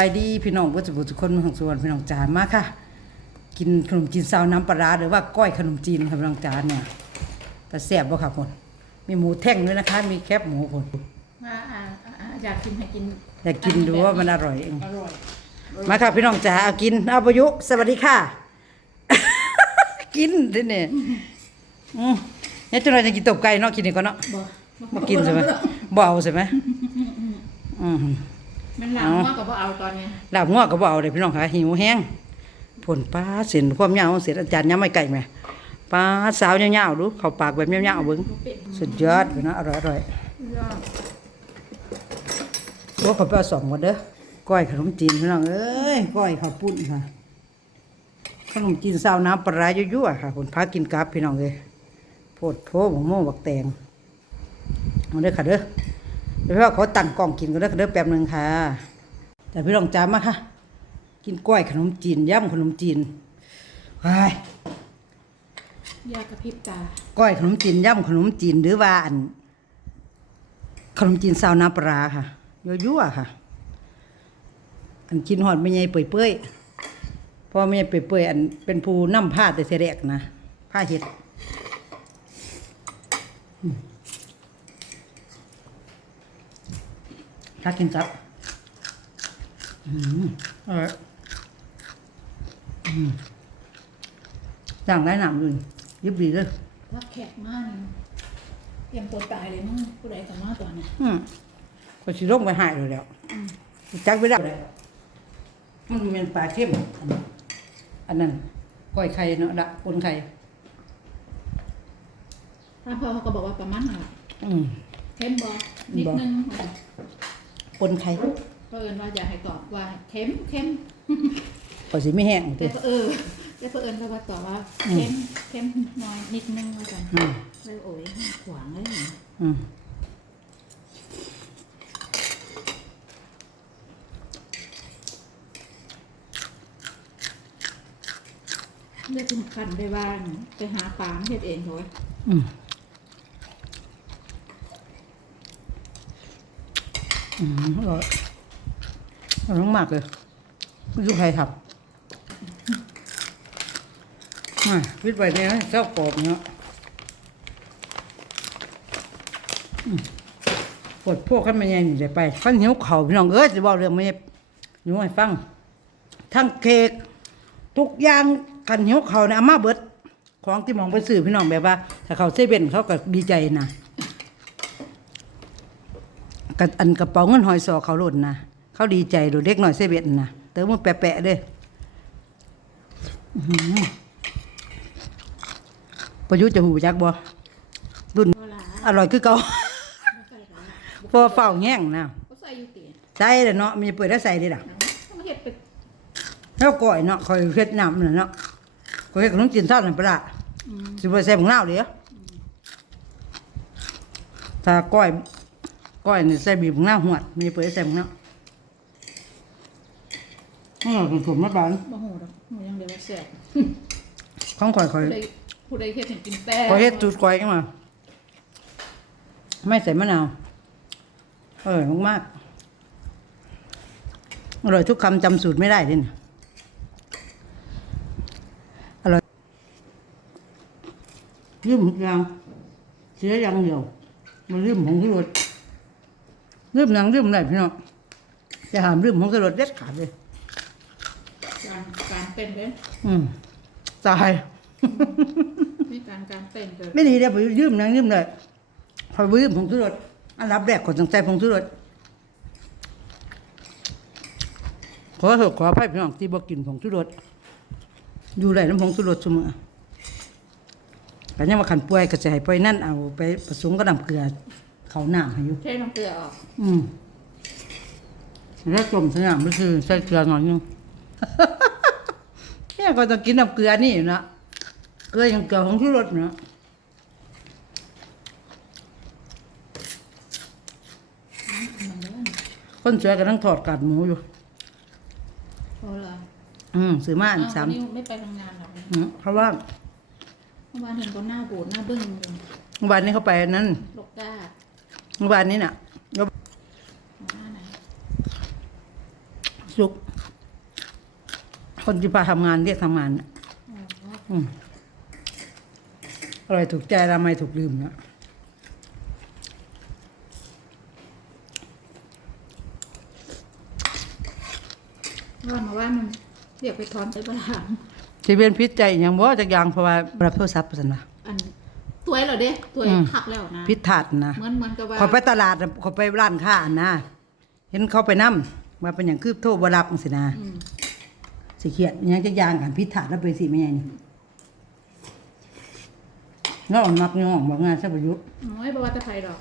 ไปดีพี่น้องวัสดุทุกคนของสวนพี่น้องจานมาค่ะ กินขนมจีนซาวน้ำปลาร้าหรือว่าก้อยขนมจีนค่ะพี่น้องจานเนี่ยแต่แซ่บบ่ค่ะคนมีหมูแท่งด้วยนะคะ มีแคบหมูคนมาอ่าอ่าอ่าอยากกินให้กินอยากกินดูว่ามันอร่อยเองอร่อยมาค่ะพี่น้องจ๋าเอากินเอาประยุกต์สวัสดีค่ะ กินดิเนี่ยอืมเนี่ยจุนเราจะกินตบไก่เนาะกินนี่ก่อนเนาะบ่มากินใช่ไหมบ่เอาใช่ไหมอืม มันหลังมากกว่าบ่เอาตอนเนี้ยลาบงัวก็บ่เอาเลยพี่น้องค่ะหิวแห้งผลปลาเส้นความยาวเสร็จอาจารย์ย้ำไม่ไก่ไหมปลาสาวยาวๆดูเข้าปากแบบยาวๆเบิ้งเป็ดสุดยอดพี่น้องอร่อยอร่อยยอดโอ้ขอไปเอาสองก่อนเด้อก้อยขนมจีนพี่น้องเอ้ยก้อยข้าวปุ้นค่ะขนมจีนซาวน้ำปลาร้ายั่วๆค่ะคนพากินกับพี่น้องเลยโพดโพบักโม่บักแตงเอาเด้อค่ะเด้อ เดี๋ยวพี่ว่าขอตั้งกล้องกินกันเด้อค่ะเด้อแป๊บหนึงค่ะ แต่พี่น้องจามมาค่ะ กินก้อยขนมจีนย่ำขนมจีนว้ายยากระพริบตาก้อยขนมจีนย่ำขนมจีนหรือว่าอัน ขนมจีนซาวน้ำปลาร้าค่ะยั่วๆค่ะ อันกินหอดไม่ใหญ่เปื่อยๆเพอไม่ใหญ่เปื่อยๆอันเป็นผู้นำผ้าแต่เสยแรกนะผ้าเห็ด อืม ถ้ากินซับอืมอร่อยอืมย่างไรหนามเลยยิบดีเลยถ้าแขกมากนี่เตรียมตัวตายเลยมึงผู้ใดแต่มาตอนเนี้ยอืมก็สิลงไปหายเลยแล้วจักไปได้แล้วมันเป็นปลาเข้มอันอันนั้นก้อยไข่เนาะละปนไข่ถ้าพ่อเขาก็บอกว่าประมาณนั้นแหละอืมเค็มบ่นิดบ่นึง ปนไข่เพราะเอิญว่าอยากให้ตอบว่าเค็มเค็มก็สิไม่แห้งแต่ติเพราะเออแต่เพราะเอิญเขาว่าตอบว่าเค็มเค็มน้อยนิดนึงว่ากันอืมเลยโอ้ยขวางเลยอืมเลือกถึงขันไปบ้านไปหาปลาเฮ็ดเองเขาไว้อืม อืมอร่อยอร่อยมากเลยไม่รู้ใครทำอะวิทย์ไปเนี่ยเจ้ากรอบเนาะปวดพวกกันมาเนี่ยนี่ได้ไปฟันหิวเข่าพี่น้องเอ้ยจะบอกเรื่องไม่หิวให้ฟัง ทั้งเค้กทุกอย่างกันหิวเขาเนี่ยอามาเบิดของที่มองไปสื่อพี่น้องแบบว่า ถ้าเขาเซเว่นเขาก็ดีใจนะ กับอันกระเป๋าเงินหอยซอเขาหล่นนะเขาดีใจดูเล็กหน่อยเซเว่นนะเติมมันแปะๆเลยประยุทธ์จะหูจักบ่รุ่นอร่อยคือเก่าไม่ใส่กันละพอเฝ้าแห้งนะเขาใส่อยู่ตีใส่เลยเนาะมีเปิดได้วใส่ดิล่ะต้อแล้วก่อยเนาะคอยเฮ็ดน้ำน่ะเนาะคอยเฮ็ดขนมจีนทอดน้ำปลาร้าอืมสิบ่ใส่ผงลาเด้อถ้าก้อย ก้อยนี่ใส่บีบผงลาวหวดมีเปิดใส่ผงลาวอือผมผมมาบานบ่ฮู้ดอกฮู้อยังเดียวว่าแซ่บของข่อยข่อยผู้ใดผู้ใดเฮ็ดให้กินแต่ข่อยเฮ็ดสูตรก้อยกันมาไม่ใส่มะนาวอร่อยมากๆอร่อยทุกคำจำสูตรไม่ได้ดิเนี่ยอร่อยลืมทุกอย่างเสียอย่างเดียวมันลืมของที่รถ ลืมหนังลืมอะไรพี่น้องจะหามลืมของที่รถเด็ดขาดเลยการการเต้นเด้อืมตายมีการการเต้นเด้อไม่ดีเดี๋ยวไปยืมหนังยืมเลยพอไปยืมของที่รถอันรับแรกคนสงสัยของที่รถขอเถอะขออภัยพี่น้องที่บอกกินของที่รถอยู่ไรน้ำของที่รถเสมอแต่ยังว่าขันป่วยก็จะให้ป่วยนั่นเอาไปผสมกับน้ำเกลือ เขาหน้าให้อยู่เทน้ำเกลือออกอืมแล้วจมสนามก็คือใส่เกลือหน่อยนึงเนี่ยก็ต้องกินน้ำเกลือนี่อยู่นะเกลืออย่างเกลือของที่รถเนาะมันเด้อคนสวยก็ต้องถอดกาดหมูอยู่พอละอืมซื้อมาอันอ้าวสามวันนี้ไม่ไปทำงานหรอกอืมเพราะว่าเมื่อวานเห็นเขาหน้าบูดหน้าบึ้งอยู่เมื่อวานนี้เขาไปอันนั้น ลกด้าเมื่อ วานนี้น่ะก็หน้าไหนสสุก คนที่พาทำงานเรียกทำงานน่ะอืมอร่อยถูกใจทำไมถูกลืมนะว่ามาว่ามันเรียกไปถอนไปบหางที่เป็นพิษใจอย่างบ่จากอย่างเพราะว่ารับโทรศัพท์สันว่าอัน ตัวไอ้เหรอเด้ตัวไอ้อืมหักแล้วนะพิษถาดนะเหมือนเหมือนกับว่าเขาไปตลาดน่ะเขาไปร้านค้าอันนะ เห็นเขาไปนํว่าเป็นอย่างคือโทรบ่รับจังซี่นะอืมสิเครียดอิหยังจักอย่างกันพิษถาดแล้วไปสิแม่ใหญ่นี่น้องมักน้องบอกงานซะประยุทธ์โอ้ยบ่ว่าจะไผดอก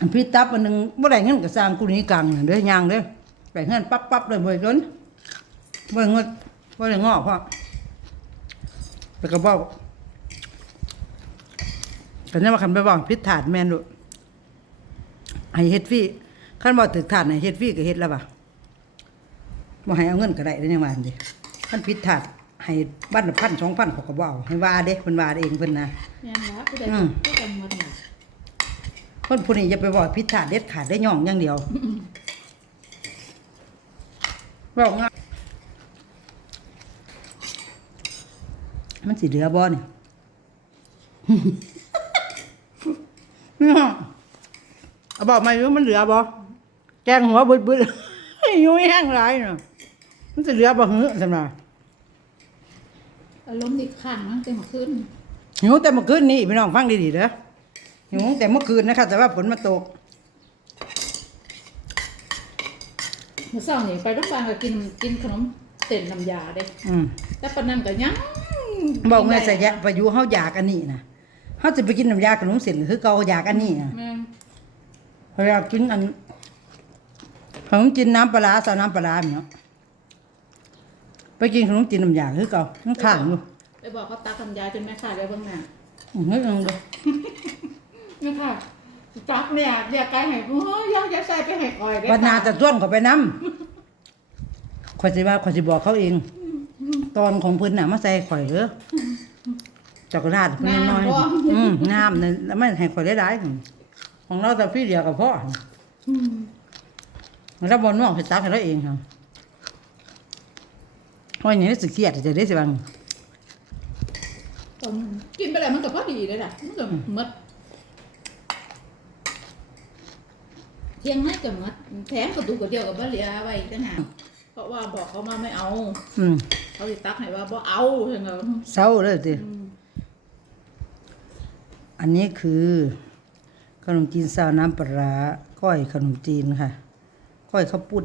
อันพี่ตับอันหนึงบ่ได้เงินก็สร้างกูนี้กลางนั่นเด้อย่างเด้อไปเงินปั๊บปั๊บเลยบ่ได้จนบ่ได้เงินบ่ได้งอกพ่อไปก็บอก กันยังว่าคันไปบอกพิษถาดแม่นโลดให้เฮ็ดฟรีคันบ่ถึกถาดให้เฮ็ดฟรีก็เฮ็ดแล้วบ่บ่ให้เอาเงินก็ได้เด้อยังว่าอันเด้คันพิษถาดให้บ้านละพันสองพันเขาก็บ่เอาให้ว่าเด้เพิ่นว่าเองเพิ่นนะแม่นละผู้ใดอืมผู้ใดหมดน่ะคนผู้นี้อย่าไปบอกพิษถาดเด็ดขาดได้ย่องอย่างเดียวบอกง่ายมันสิเหลือบ่เนี่ย เนี่ยเอาบอกมาอยู่มันเหลือบ่แกงหัวบึดบึดๆยุ่ยแห้งไรเนาะมันสิเหลือบ่หื้อสำหรับอารมณ์ดีข้างนะเต็มขึ้นหิวแต่เมื่อคืนนี้พี่น้องฟังดีๆเด้อหิวแต่เมื่อคืนนะครับแต่ว่าฝนมาตกเมื่อเช้านี่ไปโรงพยาบาลก็กินกินขนมเต้นน้ำยาเด้อืมแต่ปานนั้นก็ยังบอกไงใส่ยะไปอยู่เฮาอยากอันนี้นะ เฮาจะไปกินน้ำยาขนมเส้นคือเก่าอยากอันนี้นะแม่นเฮาอยากกินอันขนมจีนน้ำปลาร้าใส่น้ำปลาร้าเนาะไปกินขนมจีนน้ำยาคือเก่ามันข้างอยู่ไปบอกเขาตักน้ำยาจนแม่ค้าได้เบิ่งหน้าอือฮึอือฮึแม่ค้าตักเนี่ยเรียกไกลให้โอ้ยยังจะใส่ไปให้ก่อยเด้ปัญนาจะส่วนเขาไปนำข่อยสิว่าข่อยสิบอกเขาเอง ตอนของเพิ่นน่ะมาใส่ข่อยเด้อ จักรราชเพิ่นน้อยๆอืมงามนั่นแล้วมันให้ข่อยได้หลายๆของเราแต่พี่เดียวกับพ่ออืมแล้วบอลน้องไปตักให้เราเองค่ะเพราะอย่างนี้สิเครียดจะได้สิบังตอนกินไปแล้วมันก็พอดีเลยล่ะมันก็หมดเที่ยงไม่ก็หมดแถมกระดูกกระเดียวกับบ่เหลือไว้จังหากเพราะว่าบอกเขามาไม่เอา อืมเขาสิตักให้ว่าบ่เอาจังเนาะเศร้าเลยสิ อืมอันนี้คือขนมจีนซาวน้ำปลาร้าก้อยขนมจีนค่ะ ก้อยข้าวปุ้น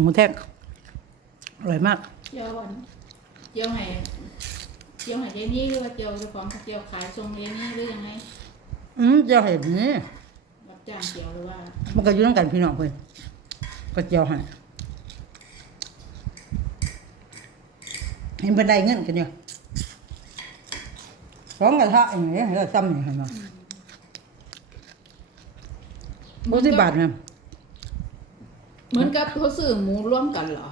หมูแท่งอร่อยมาก เจียวอันเจียวให้เจียวให้เจนี่หรือว่าเจียวเจ้าของเจียวขายทรงเจนี่หรือยังไงอืมเจ้าเห็ดนี่รับจ้างเจียวหรือว่า มันก็อยู่น้ำกันพี่น้องเพื่อนก็เจียวให้ เห็นบันไดเงินกันอยู่สองกระทะอย่างเงี้ยเราจำอย่างไรมาบุสิบาทนะเหมือนกับเขาซื้อหมูร่วมกันเหรอ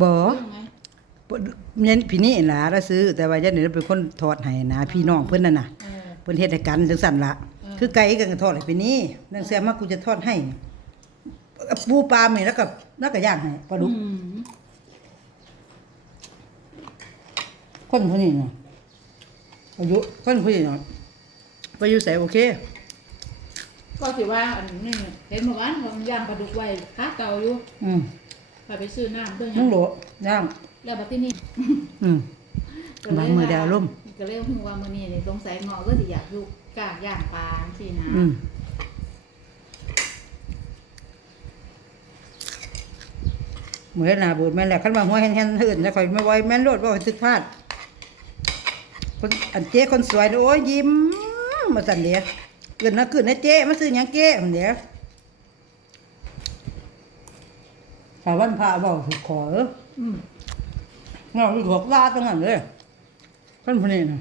บ่หรือยังไงยันพี่นี่ล่ะเราซื้อ แต่ว่ายันนี่เราเป็นคนทอดให้นะพี่น้องเพิ่นนั่นน่ะเออเพิ่นเฮ็ดให้กันจังซั่นล่ะอืมคือไก่กันก็ทอดให้พี่นี่นั่นแซ่มากูจะทอดให้ปูปลาแม่แล้วก็แล้วก็ย่างให้ปลาดุก อืม คนผู้นี้น่ะอายุคนผู้นี้น่ะไปอยู่ไสโอเคก็ถือว่าอันนี้เห็นเมื่อวานผมย่างปลาดุกไว้ค้าเตาอยู่อืมพาไปซื้อน้ำเพื่อนน้องโหลย่างแล้วบัดที่นี่อืมบางมื้อดาวร่มก็เลยฮู้ว่ามื้อนี้นี่สงสัยงอก็สิอยากอยู่กล้าย่างปลาสินะอืมเหมือนหน้าบูดแม่นแหละคันว่าหัวแห้งๆหื่นแล้วค่อยมาไว้แม่นโลดบ่ให้ตึกพลาด คนอันเจ๊คนสวยน่ะโอ้ยยิ้มมาสั่นเดียวเกินนะขึ้นนะเจ๊มาซื้อหยังเจ๊มันเดียวถ้าวันพระเว้าสิขอเอออืมเงาคือขอกลาตรงนั้นเลยเพิ่นผู้นี้น่ะ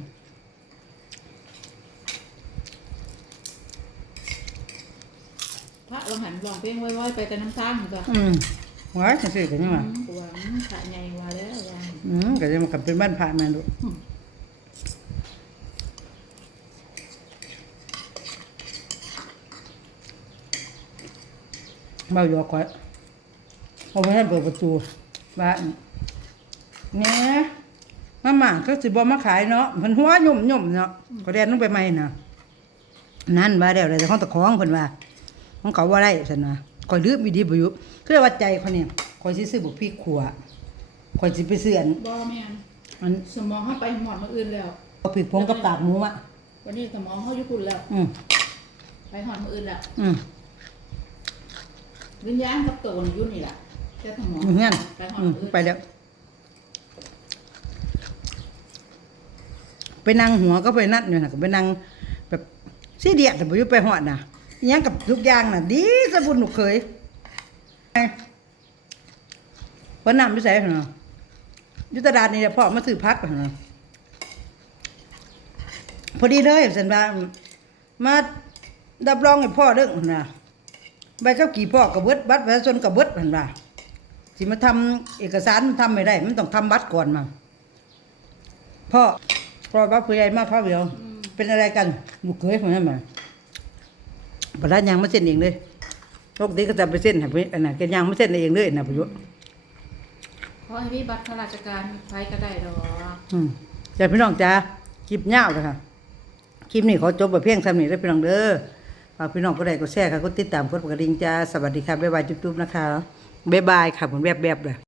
พระลองหันลองเพลงไว้ๆไปแต่น้ำตาลก็อืมไว้จังซี่ก็ยังว่าตัวขาใหญ่ว่าแล้วว่าอืมก็จะมากับเป็นบ้านพระแม่นดู เบาหยอกก่อยเอาไปให้เปิดประตูว่าเนี่ยมาหมาก็สิบ่มาขายเนาะมันหัวหยุ่มหยุ่มๆเนาะก็แดนลงไปใหม่น่ะนั่นว่าแล้วแต่ของตะของเพิ่นว่าของเขาว่าได้ซั่นนะข่อยลืมอีดีบ่อยู่คือว่าใจเขาเนี่ยข่อยสิซื้อบุกพริกขัวข่อยสิไปซื้ออันบ่แม่นอันสมองเขาไปหมอดมาอื่นแล้วเอาพริกผงกับกากหมูอะวันนี้สมองเขาอยู่คุณแล้ว อืมไปหอดมาอื่นแล้ว อืม วิญญาณกับตัวนี่อยู่นี่แหละแค่สมองอยู่เงี้ยไปหอดอืมมาอื่นไปแล้ว ไปนั่งหัวก็ไปนั่นอยู่น่ะก็ไปนั่งแบบสีเดียดแต่บ่อยู่ไปหอดน่ะอิหยังกับทุกอย่างน่ะ ดีสะบุญหนูเคยไอ้วันน้ำไปใส่เหรออยุตลาดนี่แหละพ่อมาซื้อพักเหรอพอดีเลยสันว่ามาดับรองให้พ่อเด้อนะ ใบขับขี่พ่อกับเบิดบัตรประชาชนกับเบิดเห็นว่าสิมาทำเอกสารมันทำไม่ได้ มันต้องทำบัตรก่อนมาพ่อพ่อบัตรผู้ใหญ่มาพ่อเดียวเป็นอะไรกันลูกเคยคนนั้นมาประธานยังไม่เส้นเองเลยปกติก็จะไปเส้นให้ไปอันนั้นแกยังไม่เส้นเองเลยนะประยุทธ์ขอให้มีบัตรข้าราชการไปก็ได้ดอกอืมแต่พี่น้องจ้าคลิปยาวเลยค่ะคลิปนี้ขอจบแบบเพียงสำนี้แล้วพี่น้องเด้อฝากพี่น้องก็ได้ก็แชร์ค่ะก็ติดตามกดกระดิ่งจ้าสวัสดีค่ะบ๊ายบายจุ๊บๆนะคะบ๊ายบายค่ะเหมแบบแบบๆเลย